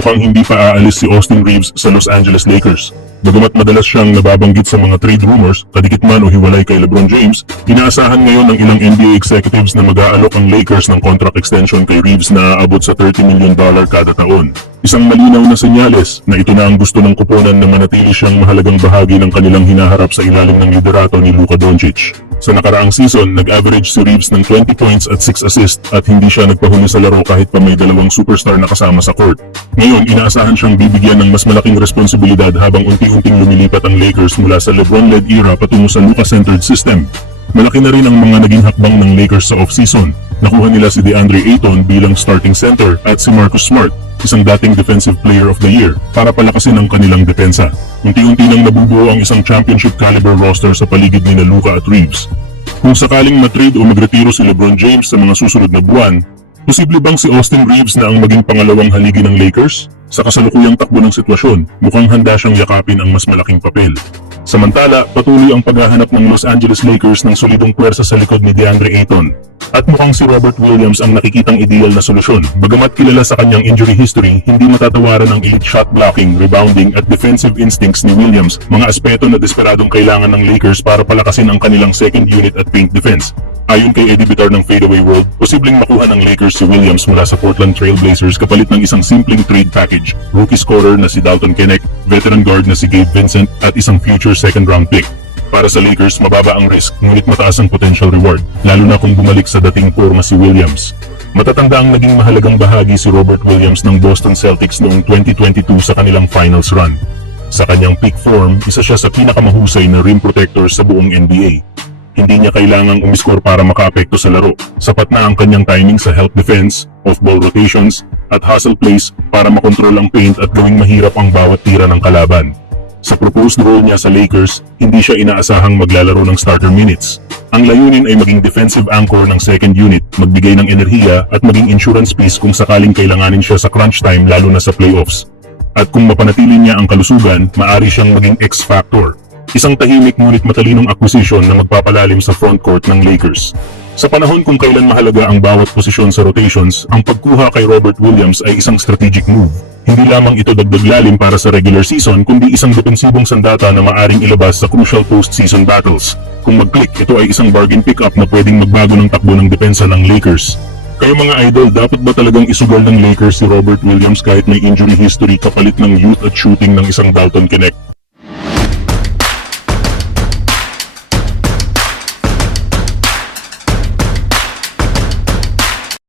mukhang hindi pa aalis si Austin Reeves sa Los Angeles Lakers. Bagamat madalas siyang nababanggit sa mga trade rumors, kadikit man o hiwalay kay LeBron James, inaasahan ngayon ng ilang NBA executives na mag-aalok ang Lakers ng contract extension kay Reeves na aabot sa $30 million kada taon. Isang malinaw na senyales na ito na ang gusto ng kuponan na manatili siyang mahalagang bahagi ng kanilang hinaharap sa ilalim ng liderato ni Luka Doncic. Sa nakaraang season, nag-average si Reeves ng 20 points at 6 assists at hindi siya nagpahuli sa laro kahit pa may dalawang superstar na kasama sa court. Ngayon, inaasahan siyang bibigyan ng mas malaking responsibilidad habang unti-unting lumilipat ang Lakers mula sa LeBron-led era patungo sa Luka-centered system. Malaki na rin ang mga naging hakbang ng Lakers sa off-season. Nakuha nila si DeAndre Ayton bilang starting center at si Marcus Smart, isang dating Defensive Player of the Year, para palakasin ang kanilang depensa. Unti-unti nang nabubuo ang isang championship caliber roster sa paligid ni Luka at Reeves. Kung sakaling matrade o magretiro si LeBron James sa mga susunod na buwan, posible bang si Austin Reeves na ang maging pangalawang haligi ng Lakers? Sa kasalukuyang takbo ng sitwasyon, mukhang handa siyang yakapin ang mas malaking papel. Samantala, patuloy ang paghahanap ng Los Angeles Lakers ng solidong puwersa sa likod ni DeAndre Ayton. At mukhang si Robert Williams ang nakikitang ideal na solusyon. Bagamat kilala sa kanyang injury history, hindi matatawaran ang elite shot blocking, rebounding at defensive instincts ni Williams, mga aspeto na desperadong kailangan ng Lakers para palakasin ang kanilang second unit at paint defense. Ayon kay Eddie Bitar ng Fadeaway World, posibleng makuha ng Lakers si Williams mula sa Portland Trail Blazers kapalit ng isang simpleng trade package, rookie scorer na si Dalton Knecht, veteran guard na si Gabe Vincent at isang future second-round pick. Para sa Lakers, mababa ang risk, ngunit mataas ang potential reward, lalo na kung bumalik sa dating forma si Williams. Matatanda ang naging mahalagang bahagi si Robert Williams ng Boston Celtics noong 2022 sa kanilang finals run. Sa kanyang peak form, isa siya sa pinakamahusay na rim protectors sa buong NBA. Hindi niya kailangang umiskor para makaapekto sa laro. Sapat na ang kanyang timing sa help defense, off-ball rotations, at hustle plays para makontrol ang paint at gawing mahirap ang bawat tira ng kalaban. Sa proposed role niya sa Lakers, hindi siya inaasahang maglalaro ng starter minutes. Ang layunin ay maging defensive anchor ng second unit, magbigay ng enerhiya at maging insurance piece kung sakaling kailanganin siya sa crunch time lalo na sa playoffs. At kung mapanatili niya ang kalusugan, maaari siyang maging X-factor. Isang tahimik ngunit matalinong acquisition na magpapalalim sa frontcourt ng Lakers. Sa panahon kung kailan mahalaga ang bawat posisyon sa rotations, ang pagkuha kay Robert Williams ay isang strategic move. Hindi lamang ito dagdag lalim para sa regular season kundi isang depensibong sandata na maaring ilabas sa crucial postseason battles. Kung mag-click, ito ay isang bargain pickup na pwedeng magbago ng takbo ng depensa ng Lakers. Kayo mga idol, dapat ba talagang isugal ng Lakers si Robert Williams kahit may injury history kapalit ng youth at shooting ng isang Dalton Knecht?